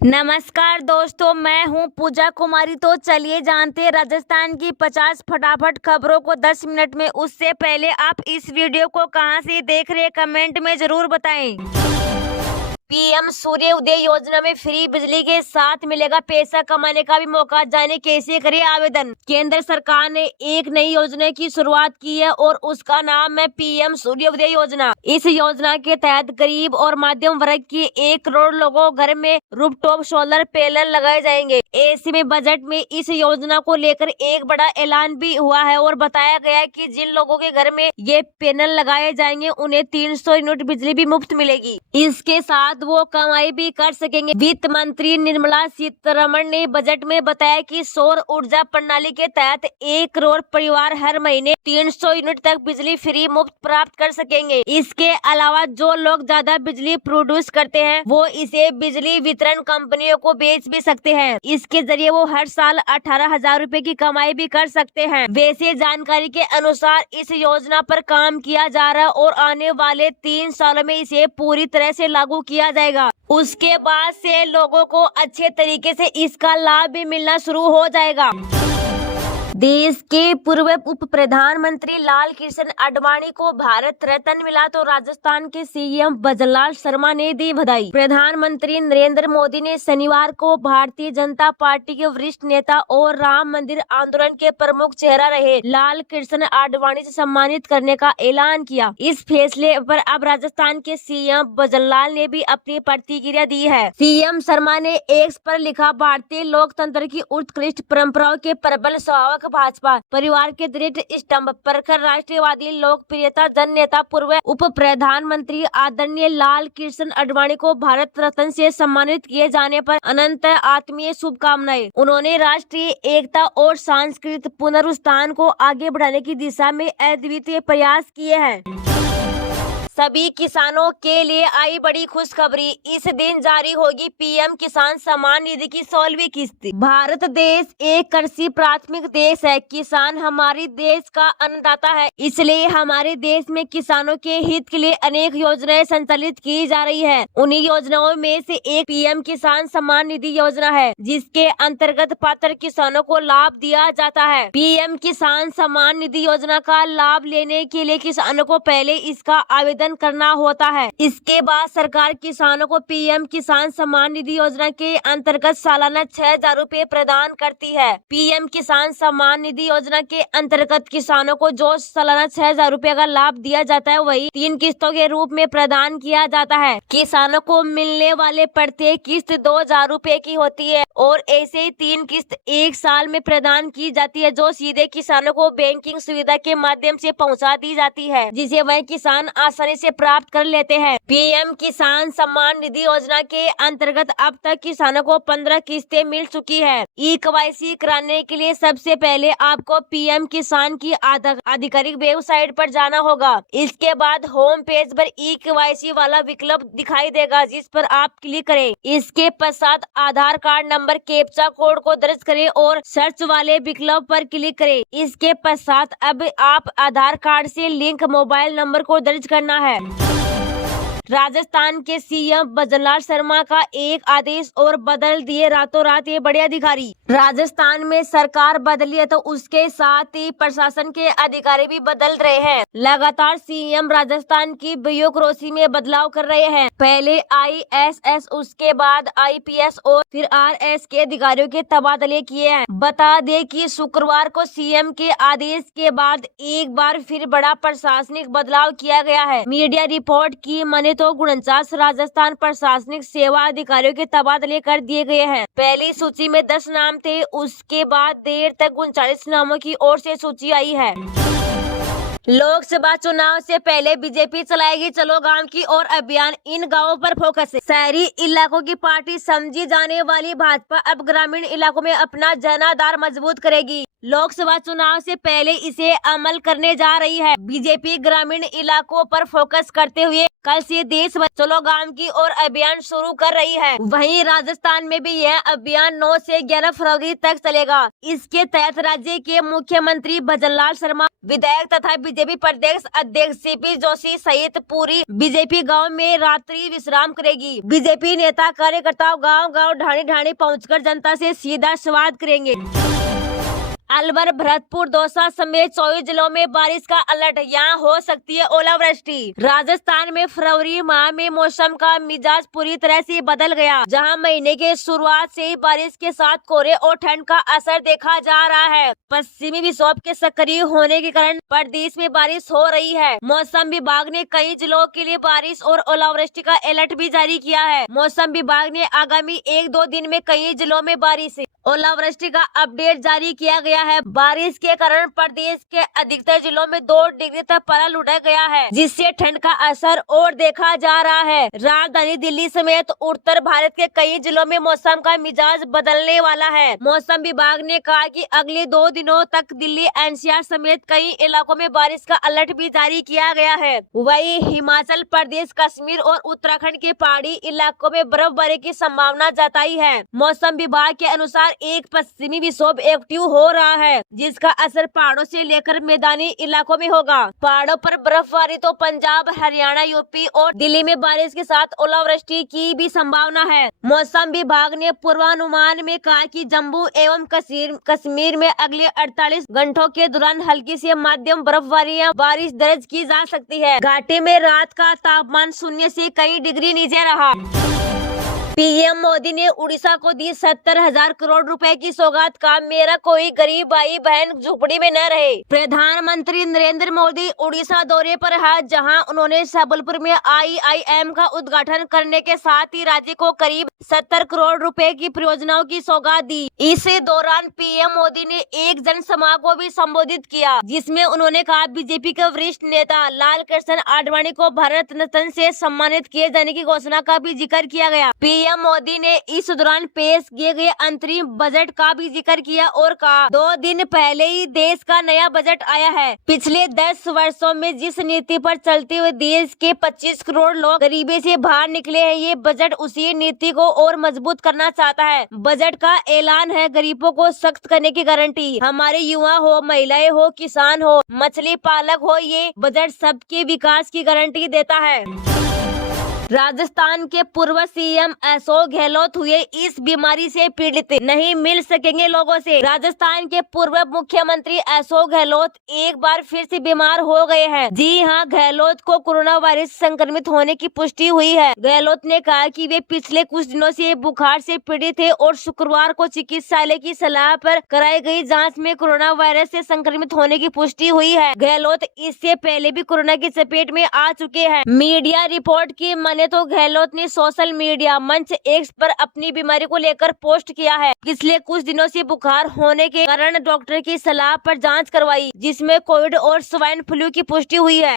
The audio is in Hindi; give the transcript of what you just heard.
नमस्कार दोस्तों, मैं हूं पूजा कुमारी। तो चलिए जानते हैं राजस्थान की 50 फटाफट खबरों को 10 मिनट में। उससे पहले आप इस वीडियो को कहां से देख रहे हैं कमेंट में जरूर बताएं। पीएम सूर्य उदय योजना में फ्री बिजली के साथ मिलेगा पैसा कमाने का भी मौका। जाने कैसे करें आवेदन। केंद्र सरकार ने एक नई योजना की शुरुआत की है और उसका नाम है पीएम सूर्य उदय योजना। इस योजना के तहत गरीब और मध्यम वर्ग के 1 करोड़ लोगों घर में रूफटॉप सोलर पैनल लगाए जाएंगे। ऐसे में बजट में इस योजना को लेकर एक बड़ा ऐलान भी हुआ है और बताया गया है कि जिन लोगों के घर में ये पैनल लगाए जाएंगे उन्हें 300 यूनिट बिजली भी मुफ्त मिलेगी। इसके साथ वो कमाई भी कर सकेंगे। वित्त मंत्री निर्मला सीतारमण ने बजट में बताया कि सौर ऊर्जा प्रणाली के तहत 1 करोड़ परिवार हर महीने 300 यूनिट तक बिजली फ्री मुफ्त प्राप्त कर सकेंगे। इसके अलावा जो लोग ज्यादा बिजली प्रोड्यूस करते हैं वो इसे बिजली वितरण कंपनियों को बेच भी सकते हैं। इसके जरिए वो हर साल 18,000 रूपए की कमाई भी कर सकते हैं। वैसे जानकारी के अनुसार इस योजना पर काम किया जा रहा है और आने वाले 3 सालों में इसे पूरी तरह से लागू किया जाएगा। उसके बाद से लोगों को अच्छे तरीके से इसका लाभ भी मिलना शुरू हो जाएगा। देश के पूर्व उप प्रधानमंत्री लाल कृष्ण आडवाणी को भारत रत्न मिला तो राजस्थान के सीएम भजनलाल शर्मा ने दी बधाई। प्रधानमंत्री नरेंद्र मोदी ने शनिवार को भारतीय जनता पार्टी के वरिष्ठ नेता और राम मंदिर आंदोलन के प्रमुख चेहरा रहे लाल कृष्ण आडवाणी से सम्मानित करने का ऐलान किया। इस फैसले पर अब राजस्थान के सीएम भजनलाल ने भी अपनी प्रतिक्रिया दी है। सीएम शर्मा ने एक्स पर लिखा, भारतीय लोकतंत्र की उत्कृष्ट परंपराओं के प्रबल स्वभाव भाजपा परिवार के दृढ़ स्तंभ, प्रखर राष्ट्रवादी लोकप्रियता, जन नेता, पूर्व उप प्रधानमंत्री आदरणीय लाल कृष्ण आडवाणी को भारत रत्न से सम्मानित किए जाने पर अनंत आत्मीय शुभकामनाएं। उन्होंने राष्ट्रीय एकता और सांस्कृतिक पुनरुत्थान को आगे बढ़ाने की दिशा में अद्वितीय प्रयास किए हैं। सभी किसानों के लिए आई बड़ी खुशखबरी। इस दिन जारी होगी पीएम किसान सम्मान निधि की 16वीं किस्त। भारत देश एक कृषि प्राथमिक देश है। किसान हमारी देश का अन्नदाता है, इसलिए हमारे देश में किसानों के हित के लिए अनेक योजनाएं संचालित की जा रही है। उन्हीं योजनाओं में से एक पीएम किसान सम्मान निधि योजना है, जिसके अंतर्गत पात्र किसानों को लाभ दिया जाता है। पीएम किसान सम्मान निधि योजना का लाभ लेने के लिए किसानों को पहले इसका आवेदन करना होता है। इसके बाद सरकार किसानों को पीएम किसान सम्मान निधि योजना के अंतर्गत सालाना 6,000 रूपए प्रदान करती है। पीएम किसान सम्मान निधि योजना के अंतर्गत किसानों को जो सालाना 6,000 रूपए का लाभ दिया जाता है वही 3 किस्तों के रूप में प्रदान किया जाता है। किसानों को मिलने वाले प्रत्येक किस्त 2,000 रूपए की होती है और ऐसे ही 3 किस्त 1 साल में प्रदान की जाती है, जो सीधे किसानों को बैंकिंग सुविधा के माध्यम से पहुंचा दी जाती है, जिसे वह किसान आसानी से प्राप्त कर लेते हैं। पीएम किसान सम्मान निधि योजना के अंतर्गत अब तक किसानों को 15 किस्तें मिल चुकी है। ई-केवाईसी कराने के लिए सबसे पहले आपको पीएम किसान की आधिकारिक वेबसाइट पर जाना होगा। इसके बाद होम पेज पर ई-केवाईसी वाला विकल्प दिखाई देगा, जिस पर आप क्लिक करें। इसके पश्चात आधार कार्ड नंबर कैप्चा कोड को दर्ज करें और सर्च वाले विकल्प पर क्लिक करें। इसके पश्चात अब आप आधार कार्ड से लिंक मोबाइल नंबर को दर्ज करना है। राजस्थान के सीएम भजनलाल शर्मा का एक आदेश और बदल दिए रातों रात ये बड़े अधिकारी। राजस्थान में सरकार बदली है तो उसके साथ ही प्रशासन के अधिकारी भी बदल रहे हैं। लगातार सीएम राजस्थान की ब्यूरोक्रेसी में बदलाव कर रहे हैं। पहले आईएएस, उसके बाद आईपीएस और फिर आरएस के अधिकारियों के तबादले किए हैं। बता दें कि शुक्रवार को सीएम के आदेश के बाद एक बार फिर बड़ा प्रशासनिक बदलाव किया गया है। मीडिया रिपोर्ट की माने तो 49 राजस्थान प्रशासनिक सेवा अधिकारियों के तबादले कर दिए गए हैं। पहली सूची में 10 नाम थे, उसके बाद देर तक 39 नामों की ओर से सूची आई है। लोकसभा चुनाव से पहले बीजेपी चलाएगी चलो गांव की ओर अभियान, इन गांवों पर फोकस। शहरी इलाकों की पार्टी समझी जाने वाली भाजपा अब ग्रामीण इलाकों में अपना जनाधार मजबूत करेगी। लोकसभा चुनाव से पहले इसे अमल करने जा रही है। बीजेपी ग्रामीण इलाकों पर फोकस करते हुए कल से देश भर चलो गांव की ओर अभियान शुरू कर रही है। वहीं राजस्थान में भी यह अभियान 9 से 11 फरवरी तक चलेगा। इसके तहत राज्य के मुख्यमंत्री भजनलाल शर्मा, विधायक तथा बीजेपी प्रदेश अध्यक्ष सीपी जोशी सहित पूरी बीजेपी गांव में रात्रि विश्राम करेगी। बीजेपी नेता कार्यकर्ताओं गांव-गांव ढाणी-ढाणी पहुंचकर जनता से सीधा संवाद करेंगे। अलवर, भरतपुर, दौसा समेत 24 जिलों में बारिश का अलर्ट, यहाँ हो सकती है ओलावृष्टि। राजस्थान में फरवरी माह में मौसम का मिजाज पूरी तरह से बदल गया, जहाँ महीने के शुरुआत से ही बारिश के साथ कोहरे और ठंड का असर देखा जा रहा है। पश्चिमी विक्षोभ के सक्रिय होने के कारण प्रदेश में बारिश हो रही है। मौसम विभाग ने कई जिलों के लिए बारिश और ओलावृष्टि का अलर्ट भी जारी किया है। मौसम विभाग ने आगामी 1-2 दिन में कई जिलों में बारिश, ओलावृष्टि का अपडेट जारी किया गया है। बारिश के कारण प्रदेश के अधिकतर जिलों में 2 डिग्री तक पारा लुढ़क गया है, जिससे ठंड का असर और देखा जा रहा है। राजधानी दिल्ली समेत उत्तर भारत के कई जिलों में मौसम का मिजाज बदलने वाला है। मौसम विभाग ने कहा कि अगले 2 दिनों तक दिल्ली, एनसीआर समेत कई इलाकों में बारिश का अलर्ट भी जारी किया गया है। वहीं हिमाचल प्रदेश, कश्मीर और उत्तराखंड के पहाड़ी इलाकों में बर्फबारी की संभावना जताई है। मौसम विभाग के अनुसार एक पश्चिमी विक्षोभ एक्टिव हो रहा है, जिसका असर पहाड़ों से लेकर मैदानी इलाकों में होगा। पहाड़ों पर बर्फबारी तो पंजाब, हरियाणा, यूपी और दिल्ली में बारिश के साथ ओलावृष्टि की भी संभावना है। मौसम विभाग ने पूर्वानुमान में कहा कि जम्मू एवं कश्मीर में अगले 48 घंटों के दौरान हल्की से मध्यम बर्फबारी या बारिश दर्ज की जा सकती है। घाटी में रात का तापमान 0 से कई डिग्री नीचे रहा। पीएम मोदी ने उड़ीसा को दी 70,000 करोड़ रुपए की सौगात, का मेरा कोई गरीब भाई बहन झुपड़ी में न रहे। प्रधानमंत्री नरेंद्र मोदी उड़ीसा दौरे पर है, जहां उन्होंने सबलपुर में IIM का उद्घाटन करने के साथ ही राज्य को करीब 70 करोड़ रुपए की परियोजनाओं की सौगात दी। इस दौरान पीएम मोदी ने एक जनसभा को भी संबोधित किया, जिसमें उन्होंने कहा बीजेपी के वरिष्ठ नेता लाल कृष्ण आडवाणी को भारत रत्न से सम्मानित किए जाने की घोषणा का भी जिक्र किया गया। पीएम मोदी ने इस दौरान पेश किए गए अंतरिम बजट का भी जिक्र किया और कहा 2 दिन पहले ही देश का नया बजट आया है। पिछले 10 वर्षों में जिस नीति पर चलते हुए देश के 25 करोड़ लोग गरीबी से बाहर निकले हैं, ये बजट उसी नीति को और मजबूत करना चाहता है। बजट का ऐलान है गरीबों को सख्त करने की गारंटी। हमारे युवा हो, महिलाएं हो, किसान हो, मछली पालक हो, ये बजट सबके विकास की गारंटी देता है। राजस्थान के पूर्व सीएम अशोक गहलोत हुए इस बीमारी से पीड़ित, नहीं मिल सकेंगे लोगों से। राजस्थान के पूर्व मुख्यमंत्री अशोक गहलोत एक बार फिर से बीमार हो गए हैं। जी हां, गहलोत को कोरोना वायरस संक्रमित होने की पुष्टि हुई है। गहलोत ने कहा कि वे पिछले कुछ दिनों से बुखार से पीड़ित थे और शुक्रवार को चिकित्सालय की सलाह पर कराई गई जांच में कोरोना वायरस से संक्रमित होने की पुष्टि हुई है। गहलोत इससे पहले भी कोरोना की चपेट में आ चुके हैं। मीडिया रिपोर्ट की तो गहलोत ने सोशल मीडिया मंच एक्स पर अपनी बीमारी को लेकर पोस्ट किया है। पिछले कुछ दिनों से बुखार होने के कारण डॉक्टर की सलाह पर जांच करवाई, जिसमें कोविड और स्वाइन फ्लू की पुष्टि हुई है।